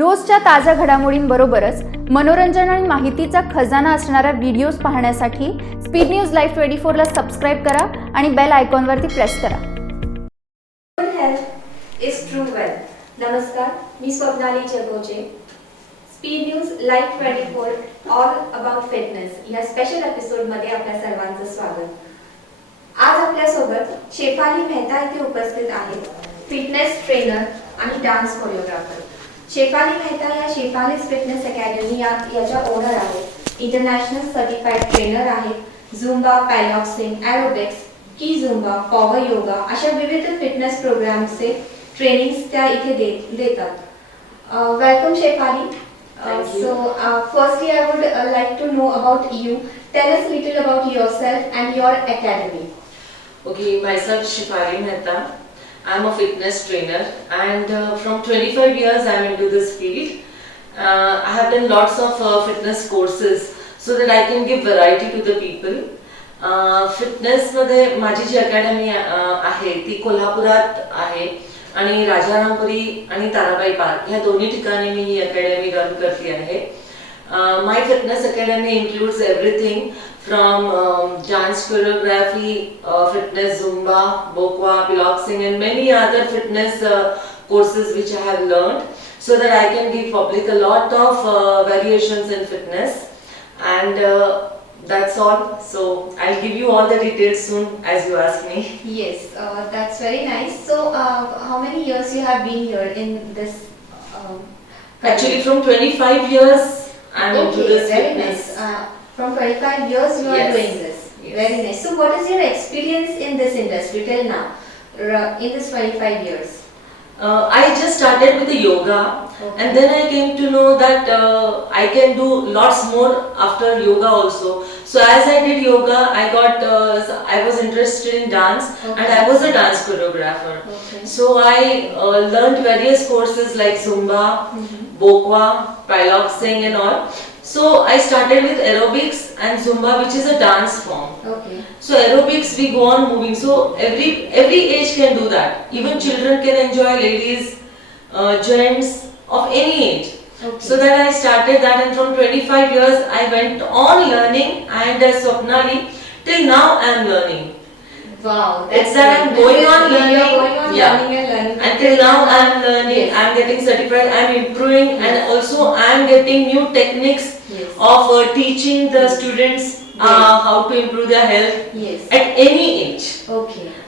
रोजच्या ताज्या घडामोडींबरोबरच मनोरंजन आणि माहितीचा खजाना असणाऱ्या व्हिडिओज पाहण्यासाठी स्पीड न्यूज लाईव्ह 24 ला सबस्क्राईब करा आणि बेल आयकॉनवरती प्रेस करा. Health is true wealth. नमस्कार, मी Swapnali Jagoje. Speed news live 24 all about fitness या स्पेशल एपिसोडमध्ये आपल्या सर्वांचं स्वागत. आज आपल्यासोबत शेफाली मेहता इथे उपस्थित आहेत, फिटनेस ट्रेनर आणि डान्स कोरिओग्राफर. शेफाली मेहता या शेफालीज फिटनेस अकॅडमी याच्या ओनर आहेत, इंटरनॅशनल सर्टिफाईड ट्रेनर आहेत. झुंबा, पॅलॉक्सिंग, एरोबिक्स, की झुंबा, पॉवर योगा अशा विविध फिटनेस प्रोग्रामचे ट्रेनिंग्स त्या इथे देतात. Welcome Shefali. So firstly I would like to know about you. Tell us a little about yourself and your academy. Okay, myself Shefali Mehta. I'm a fitness trainer and from 25 years I'm into this field. I have done lots of fitness courses so that I can give variety to the people. Fitness मध्ये माझी जी academy आहे ती कोल्हापुरात आहे आणि राजारामपुरी आणि Tarabai park ह्या दोन्ही ठिकाणी मी ही अकॅडमी रन करते आहे. My fitness academy includes everything from dance choreography, fitness, Zumba, Bokwa, piloxing and many other fitness courses which I have learned so that I can give public a lot of variations in fitness and that's all. So I'll give you all the details soon as you ask me. Yes, that's very nice. So how many years you have been here in this? Actually from 25 years I'm into this very fitness. nice. From 25 years you are Yes. doing this. Yes. Very nice. So what is your experience in this industry till now, in this 25 years? I just started with the yoga and then I came to know that I can do lots more after yoga also. So as I did yoga, I was interested in dance and I was a dance choreographer. So I learned various courses like Zumba, Bokwa, piloxing and all. So I started with aerobics and Zumba, which is a dance form. So aerobics we go on moving. So every age can do that. Even children can enjoy, ladies, gents of any age. So that I started that and from 25 years I went on learning and Swapnali till now I am learning. Wow, It's that I'm going on learning. Learning and learning. Until now I am learning. Yes. I am getting certified. I am improving and also I am getting new techniques of teaching the students how to improve their health at any age.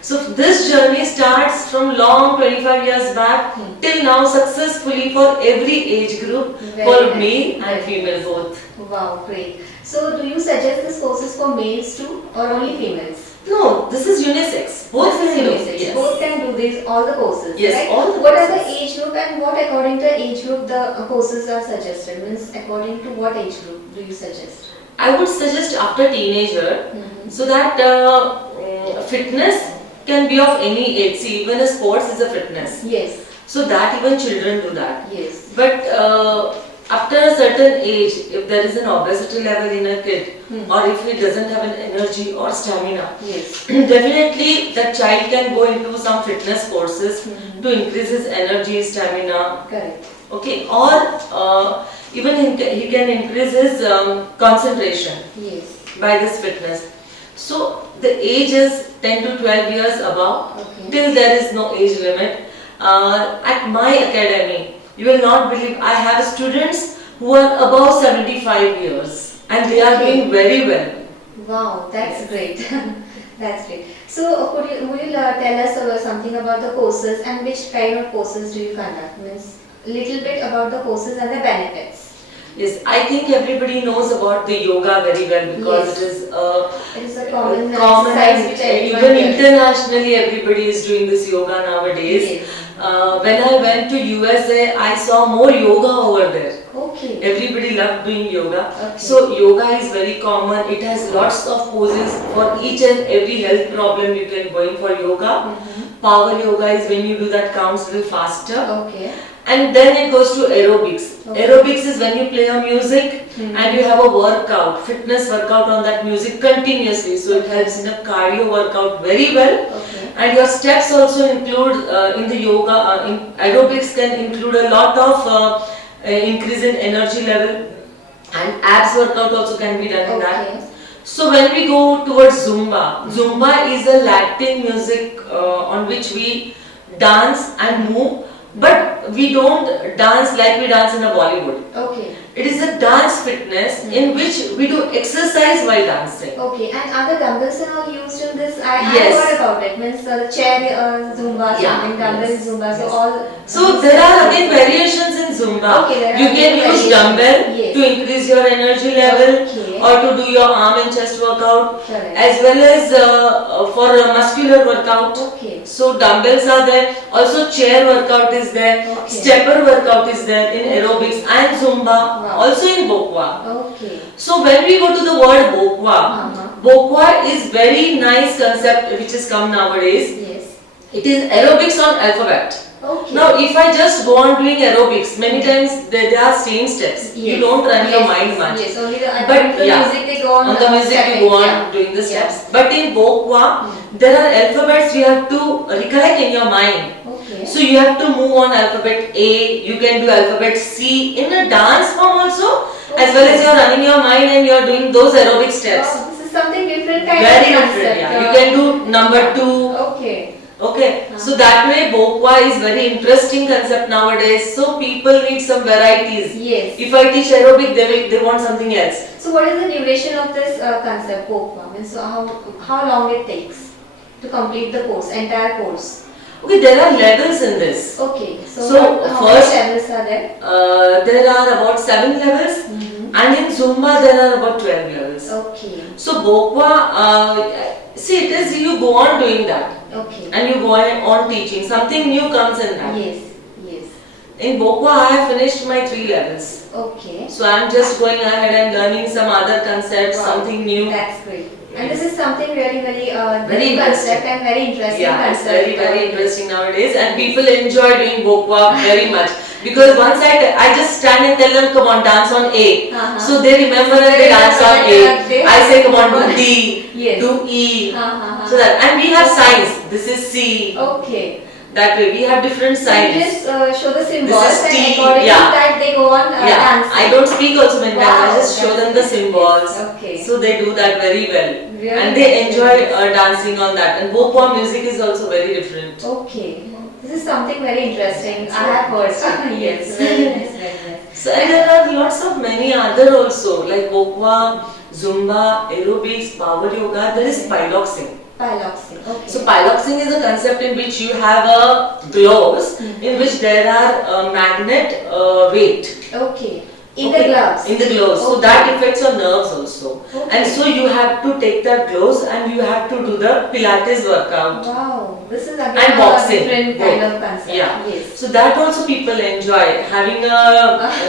So this journey starts from long 25 years back till now successfully for every age group, for male and female both. Wow, great. So do you suggest these courses for males too or only females? No, this is unisex. Both This is can do. unisex. Yes. Both can do this, all the courses. Yes, right? all the What are the courses. age group and what according to age group the courses are suggested? Means according to what age group do you suggest? I would suggest after teenager so that fitness can be of any age. See, even a sports is a fitness. Yes. So that even children do that. Yes. But after a certain age, if there is an obesity level in a kid or if he doesn't have an energy or stamina, definitely that child can go into some fitness courses to increase his energy, stamina. Correct. Okay, or even he can increase his concentration by this fitness. So the age is 10 to 12 years above. Till there is no age limit. At my academy, you will not believe, I have students who are above 75 years and they are doing very well. Wow, that's great. That's great. So would you tell us something about the courses and which kind of courses do you conduct? Means little bit about the courses and the benefits. Yes, I think everybody knows about the yoga very well because it is a common and exercise which everyone even does. internationally everybody is doing this yoga nowadays. When I went to USA, I saw more yoga over there. Everybody loved doing yoga. So yoga is very common. It has lots of poses for each and every health problem you can go in for yoga. Power yoga is when you do that counts a little faster. And then it goes to aerobics. Aerobics is when you play a music and you have a workout, fitness workout on that music continuously. So it helps in a cardio workout very well. And your steps also include in the yoga, in aerobics can include a lot of increase in energy level, and abs workout also can be done in Okay. that. So when we go towards Zumba, Zumba is a Latin music on which we dance and move, but we don't dance like we dance in a Bollywood. Okay. It is a dance fitness in which we do exercise while dancing. Okay, and are the dumbbells and all used in this? I Yes. heard about it. Means the chair Zumba, Yeah, something, dumbbell yes, Zumba. So yes. all. So there are again variations in Zumba. Okay, there are You can use variations. dumbbell Yes. to increase your energy level, Okay. or to do your arm and chest workout, Correct. as well as for a muscular workout. Okay. So dumbbells are there. Also chair workout is there. Okay. Stepper workout is there in aerobics and Zumba. Wow. Also in Bokwa. Okay. So when we go to the word Bokwa, Uh-huh. Bokwa is very nice concept which has come nowadays. Yes. It is aerobics on alphabet. Okay. Now if I just go on doing aerobics, many times there are same steps. You Yes. don't run your Yes, mind yes, much. Yes, only the, But the yeah, music they go on. On the music you stepping, go on yeah. doing the Yeah. steps. But in Bokwa, there are alphabets you have to recollect in your mind. Okay. So you have to move on alphabet A, you can do alphabet C in a dance form also, as well as you are running your mind and you are doing those aerobic steps. Wow, this is something different kind Very of different, concept. yeah. You can do number 2. Okay. Okay, so that way Bokwa is very interesting concept nowadays. So people need some varieties. Yes. If I teach aerobic, they want something else. So what is the duration of this concept, Bokwa? Means so how long it takes to complete the course, entire course? Okay, there are levels in this. Okay. So, So, how first- many levels are there? There are about 7 levels, and in Zumba there are about 12 levels. Okay. So Bokwa, see, it is you go on doing that, Okay. and you go on teaching. Something new comes in that. Yes. Yes. In Bokwa, I have finished my 3 levels. Okay. So I am just going ahead and learning some other concepts, Wow. something new. That's great. And this is something really very Very new interesting. concept and very interesting Yeah, it's concept. very interesting nowadays, and people enjoy doing Bokwa very much, because once I just stand and tell them, come on, dance on A. Uh-huh. So they remember and they dance on A. I say, come on, do D, Yes. do E. Uh-huh. So that, and we have signs. This is C. Okay. That way we have different So you signs. just show the symbols This is and T, according yeah. to that they go on Yeah, dancing. I don't speak also many times. I Wow, just show them the that's symbols. okay. So they do that very well, Really and they nice. enjoy dancing on that. And Bokwa music is also very different. Okay. This is something very interesting. I have heard. Yes. Very nice, very nice. So and there are lots of many other also, like Bokwa, Zumba, aerobics, power yoga. There is piloxing. Piloxing. Okay. So piloxing is a concept in which you have a gloves in which there are magnet weight. Okay. In the gloves. In the gloves. So Okay. that affects your nerves also. Okay. And so you have to take that gloves and you have to do the Pilates workout. Wow. This is again And a boxing, different both. kind of concept. Yeah. Yes. So that also people enjoy, having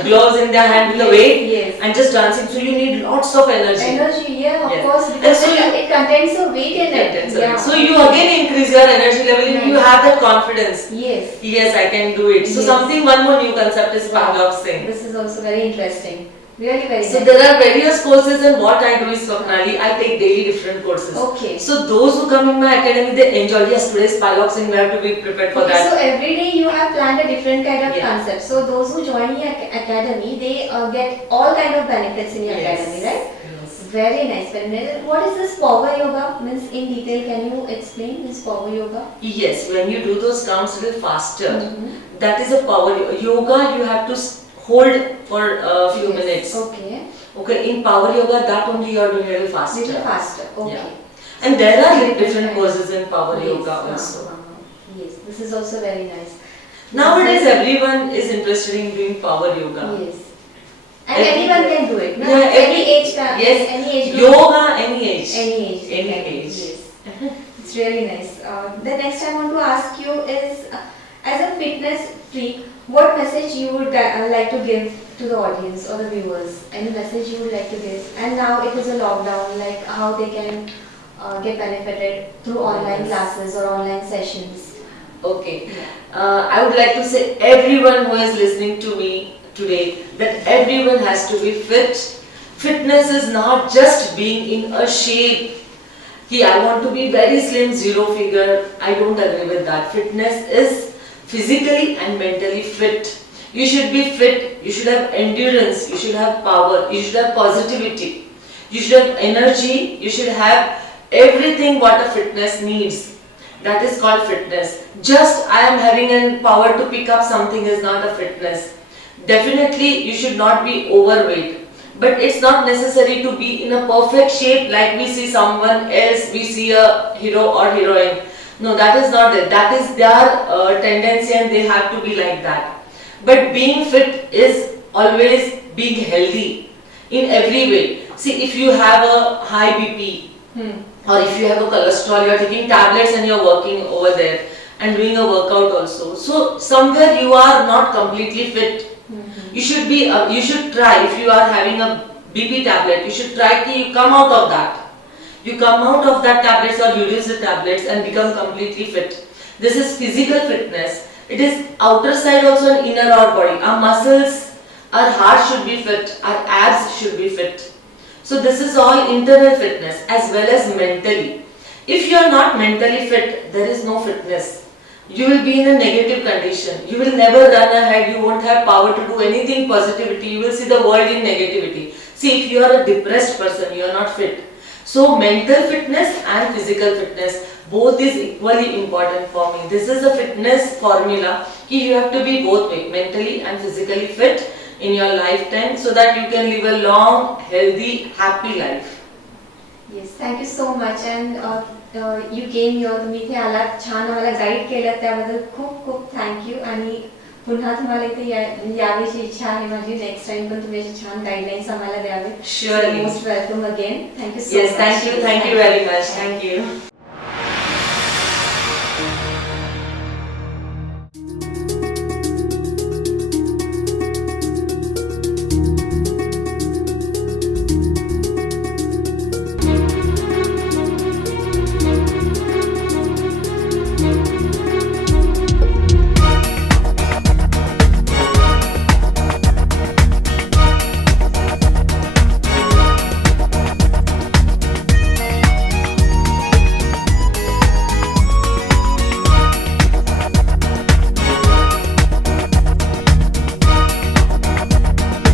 gloves in their hand with the Yes, weight yes. and just dancing. So you need lots of energy. Energy, yeah, of Yes. course, And because so it contains a weight in it. Intense. Yeah. So you again increase your energy level and you Nice. have that confidence. Yes. Yes, I can do it. So Yes. something, one more new concept is Wow. piloxing. This is also very interesting. Really very So nice. there are various courses, and what I do is, Swapnali, I take daily different courses. Okay. So those who come in my academy, they enjoy. Yes, today's piloxing, we have to be prepared for Okay, that. so every day you have planned a different kind of Yeah. concept. So those who join your academy, they get all kind of benefits in your academy, right? Yes. Very nice, very nice. What is this power yoga? Means in detail, can you explain this power yoga? Yes, when you do those counts a little faster, Mhm. that is a power yoga. You have to hold for a few Yes. minutes. Okay. Okay, in power yoga, that only you are doing a little faster. Little faster. Okay. Yeah. And there are Different different kinds. courses in power Yes. yoga also. Yes, this is also very nice. Nowadays, everyone is interested in doing power yoga. Yes. And anyone can do it. No? Yeah, Any age can. Yes. Any age group. Yoga, any age. Any age. Any can. age. Yes. It's really nice. The next I want to ask you is, as a fitness freak, what message you would like to give to the audience or the viewers? Any message you would like to give? And now it is a lockdown, like how they can get benefited through online classes or online sessions. Okay. I would like to say everyone who is listening to me today that everyone has to be fit. Fitness is not just being in a shape. I want to be very slim, zero figure. I don't agree with that. Fitness is physically and mentally fit. You should be fit, you should have endurance, you should have power, you should have positivity, you should have energy, you should have everything what a fitness needs. That is called fitness. Just I am having a power to pick up something is not a fitness. Definitely you should not be overweight. But it's not necessary to be in a perfect shape like we see someone else, we see a hero or heroine. No, that is not it. That is their tendency and they have to be like that. But being fit is always being healthy in every way. See, if you have a high BP or if you have a cholesterol, you are taking tablets and you are working over there and doing a workout also. So somewhere you are not completely fit. You should be. You should try. If you are having a BP tablet, you should try to come out of that. You come out of that tablets or reduce the tablets and become completely fit. This is physical fitness. It is outer side also and inner our body. Our muscles, our heart should be fit. Our abs should be fit. So this is all internal fitness as well as mentally. If you are not mentally fit, there is no fitness. You will be in a negative condition. You will never run ahead. You won't have power to do anything positivity. You will see the world in negativity. See, if you are a depressed person, you are not fit. So mental fitness and physical fitness, both is equally important for me. This is a fitness formula. You have to be both way, mentally and physically fit in your lifetime so that you can live a long, healthy, happy life. Yes thank you so much and you came your तुम्ही इथे आलात छान आम्हाला guide केलं त्याबद्दल खूप खूप thank you आणि पुन्हा तुम्हाला इथे यावीची इच्छा आहे माझी नेक्स्ट टाइम पण तुम्ही असे छान गाईडलाईन्स आम्हाला द्यावे Surely. Most welcome again thank you so Yes, thank you very much. Thank you.